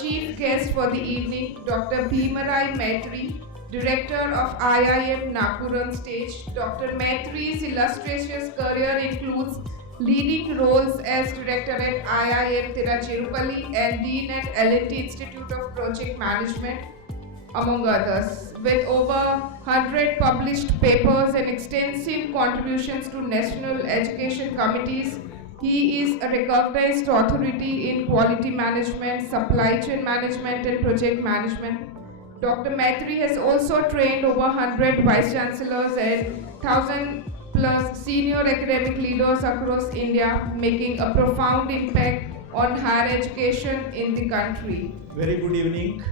chief guest for the evening, Dr. Bhimaraya Maity, Director of IIM Nagpur on stage. Dr. Maitri's illustrious career includes leading roles as Director at IIM Tiruchirappalli and Dean at L&T Institute of Project Management, among others. With over 100 published papers and extensive contributions to national education committees, he is a recognized authority in quality management, supply chain management, and project management. Dr. Maitri has also trained over 100 vice chancellors and 1,000 plus senior academic leaders across India, making a profound impact on higher education in the country. Very good evening.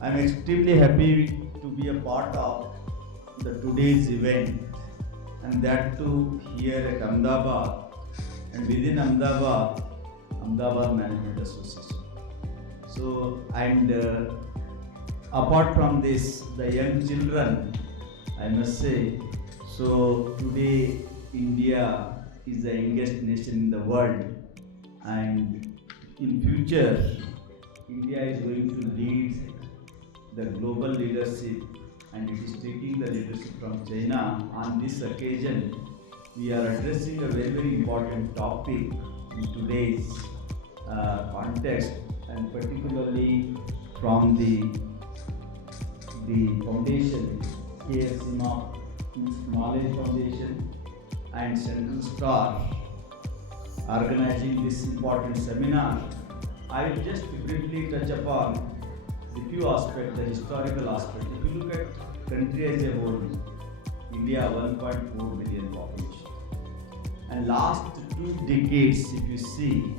I am extremely happy to be a part of today's event, and that too here at Ahmedabad, and within Ahmedabad Management Association. So, and apart from this, the young children, I must say, so today India is the youngest nation in the world, and in future India is going to lead the global leadership, and it is taking the leadership from China. On this occasion, we are addressing a very, very important topic in today's context, and particularly from the foundation, KSMA Knowledge Foundation and Central Star organizing this important seminar. I will just briefly touch upon the few aspects, the historical aspect. If you look at country as a whole, India 1.4 billion population, and last 2 decades, if you see,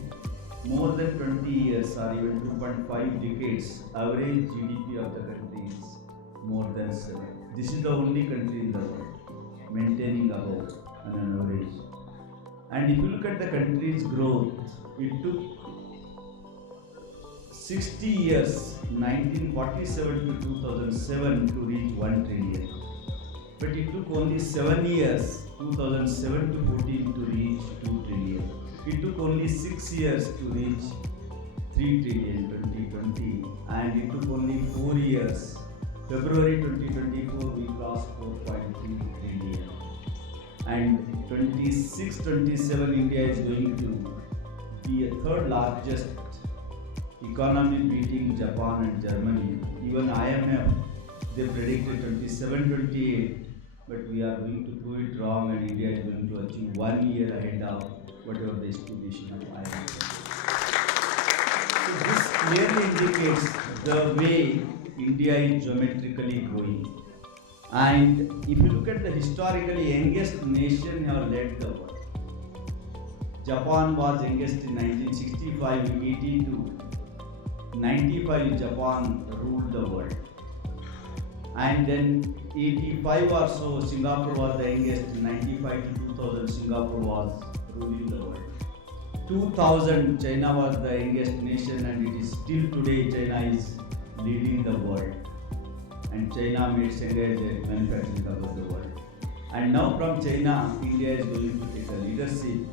more than 20 years or even 2.5 decades, average GDP of the country is more than 7. This is the only country in the world maintaining above an average. And if you look at the country's growth, it took 60 years, 1947 to 2007, to reach 1 trillion. But it took only 7 years, 2007 to 14, to reach 2 trillion. It took only 6 years to reach 3 trillion 2020, and it took only 4 years. February 2024, we crossed 4.3 trillion. And 26-27, India is going to be a third largest economy, beating Japan and Germany. Even IMF, they predicted 27-28, but we are going to prove it wrong, and India is going to achieve 1 year ahead of whatever the estimation of IMF. So this clearly indicates the way India is geometrically growing. And if you look at the historically youngest nation have led the world. Japan was youngest in 1965, 80 to 95 Japan ruled the world. And then 85 or so Singapore was the youngest. 95 to 2000 Singapore was ruling the world. 2000 China was the youngest nation, and it is still today China is leading the world. And China made Shanghai as a manufacturing hub of the world. And now from China, India is going to take a leadership,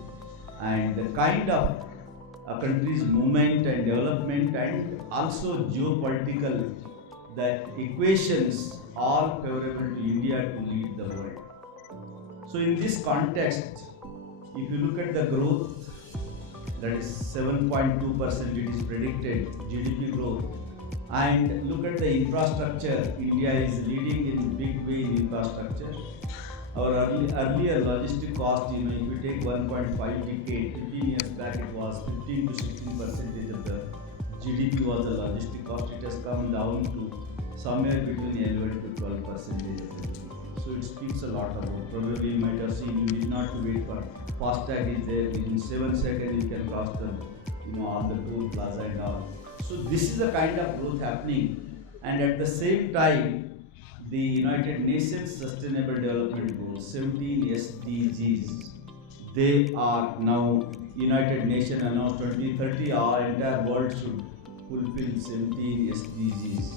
and the kind of a country's movement and development, and also geopolitical, the equations are favorable to India to lead the world. So in this context, if you look at the growth, that is 7.2% it is predicted GDP growth, and look at the infrastructure, India is leading in big way in infrastructure. Our earlier logistic cost, if you take 1.5 decade, 15 years back, it was 15 to 16% of the GDP was the logistic cost. It has come down to somewhere between 11 to 12% of the GDP. So it speaks a lot about. Probably you might have seen, you need not to wait for FASTag is there. Within 7 seconds you can cross the, all the toll plaza and all. So this is the kind of growth happening, and at the same time, the United Nations Sustainable Development Goals, 17 SDGs, they are now, United Nations announced 2030, our entire world should fulfill 17 SDGs,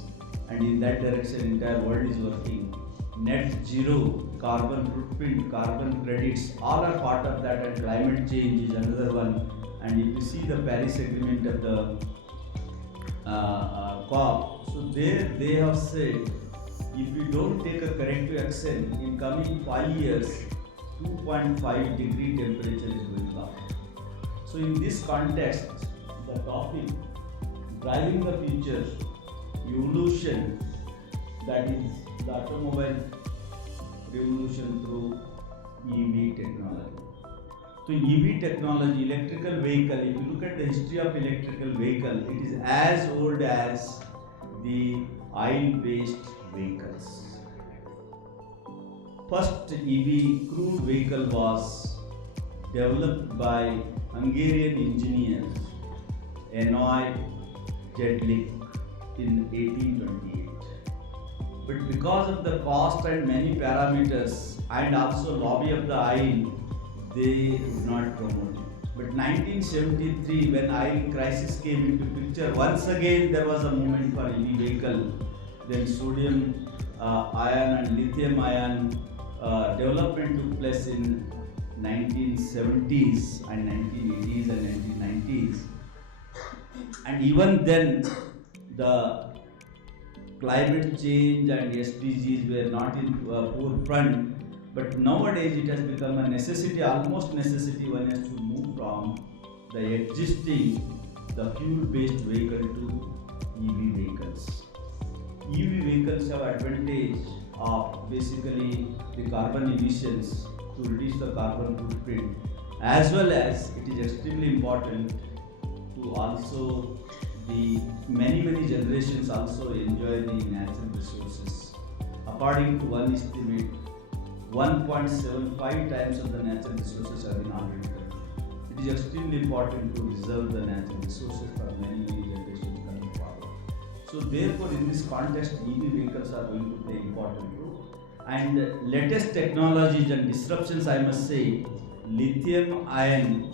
and in that direction entire world is working. Net zero, carbon footprint, carbon credits, all are part of that, and climate change is another one. And if you see the Paris Agreement of the COP, so there they have said if we don't take a corrective action in coming 5 years, 2.5 degree temperature is going up. So in this context, the topic driving the future, evolution, that is the automobile revolution through EV technology. So EV technology, electrical vehicle, if you look at the history of electrical vehicle, it is as old as the oil-based vehicles. First EV crude vehicle was developed by Hungarian engineer Enoy Jedlik in 1828. But because of the cost and many parameters and also lobby of the oil, they would not promote it. But 1973, when oil crisis came into picture, once again there was a movement for EV vehicle. Then sodium ion and lithium ion development took place in 1970s and 1980s and 1990s. And even then, the climate change and SDGs were not in forefront. But nowadays it has become a necessity, almost necessity. One has to move from the existing, the fuel-based vehicle to EV vehicles. EV vehicles have advantage of basically the carbon emissions to reduce the carbon footprint, as well as it is extremely important to also the many generations also enjoy the natural resources. According to one estimate, 1.75 times of the natural resources have been already covered. It is extremely important to reserve the natural resources for many generations coming forward. So therefore, in this context, EV vehicles are going to play important role. And latest technologies and disruptions, I must say, lithium ion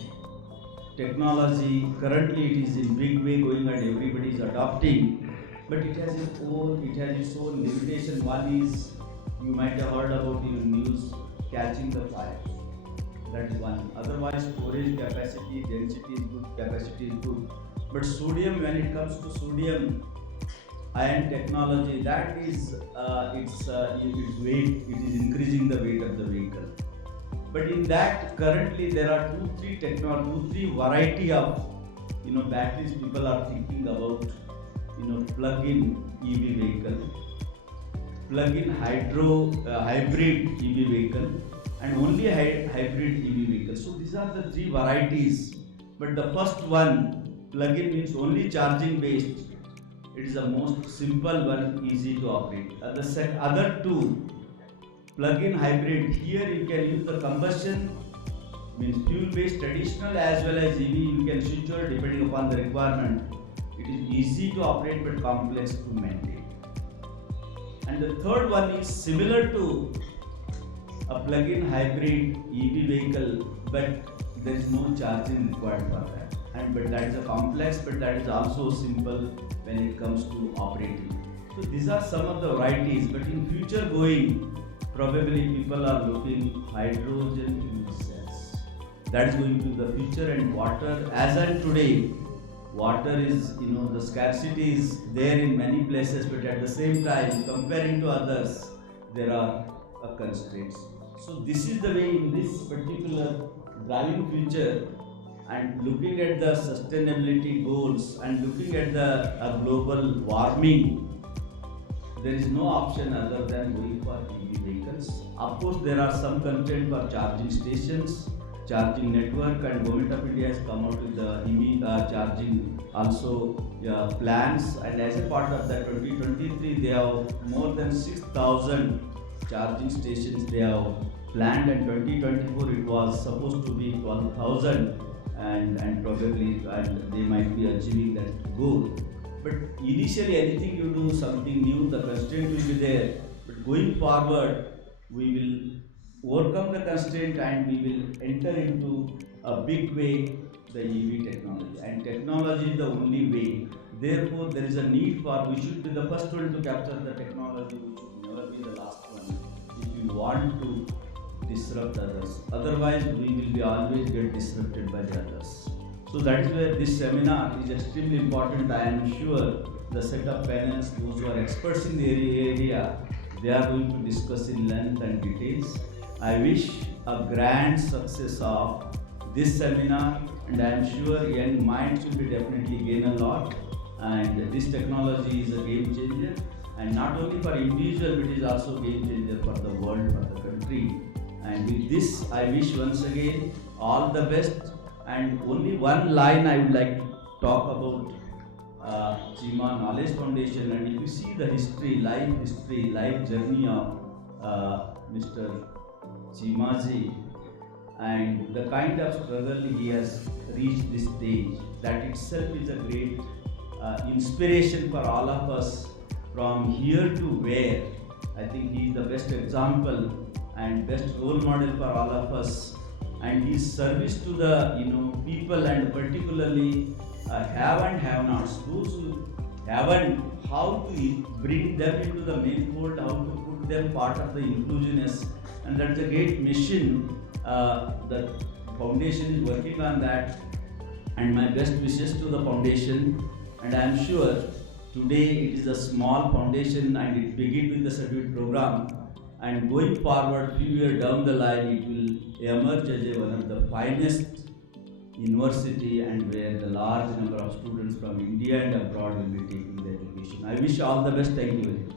technology, currently it is in big way going and everybody is adopting, but it has its own limitation. One is, you might have heard about in news, catching the fire. That is one. Otherwise, storage capacity, density is good, capacity is good. But sodium, when it comes to sodium ion technology, that is its weight. It is increasing the weight of the vehicle. But in that, currently there are two, three variety of batteries people are thinking about. Plug-in EV vehicle, plug-in hybrid EV vehicle, and only hybrid EV vehicle. So these are the three varieties. But the first one, plug-in, means only charging based. It is the most simple one, easy to operate. The other two, plug-in hybrid, here you can use the combustion, means fuel-based traditional as well as EV. You can switch over depending upon the requirement. It is easy to operate but complex to maintain. And the third one is similar to a plug-in hybrid EV vehicle, but there is no charging required for that. But that is a complex, but that is also simple when it comes to operating. So these are some of the varieties. But in future going, probably people are looking hydrogen fuel cells. That is going to be the future. And water, as of today, water is, the scarcity is there in many places, but at the same time, comparing to others, there are constraints. So this is the way in this particular driving future, and looking at the sustainability goals and looking at the global warming, there is no option other than going for EV vehicles. Of course, there are some content for charging stations, charging network, and Government of India has come out with the EV charging also plans. And as a part of that, 2023 they have more than 6,000 charging stations they have planned, and 2024 it was supposed to be 12,000, and probably they might be achieving that goal. But initially, anything you do something new, the constraint will be there. But going forward, we will overcome the constraint and we will enter into a big way the EV technology. And technology is the only way. Therefore, there is a need for, we should be the first one to capture the technology. We should never be the last one if we want to disrupt others. Otherwise, we will be always get disrupted by the others. So that is where this seminar is extremely important. I am sure the set of panels, those who are experts in the area, they are going to discuss in length and details. I wish a grand success of this seminar, and I am sure young minds will be definitely gain a lot. And this technology is a game changer, and not only for individual, but it is also game changer for the world, for the country. And with this, I wish once again all the best. And only one line I would like to talk about Chima Knowledge Foundation. And if you see the history, life journey of Mr. Chimaji, and the kind of struggle he has reached this stage, that itself is a great inspiration for all of us from here to where. I think he is the best example and best role model for all of us, and his service to the people, and particularly have and have nots, those who haven't, how to bring them into the main fold, how to put them part of the inclusiveness, and that's a great mission. The foundation is working on that, and my best wishes to the foundation. And I am sure today it is a small foundation and it begins with the certificate program, and going forward few years down the line it will emerge as one of the finest university, and where the large number of students from India and abroad will be taking the education. I wish all the best. Thank you very much.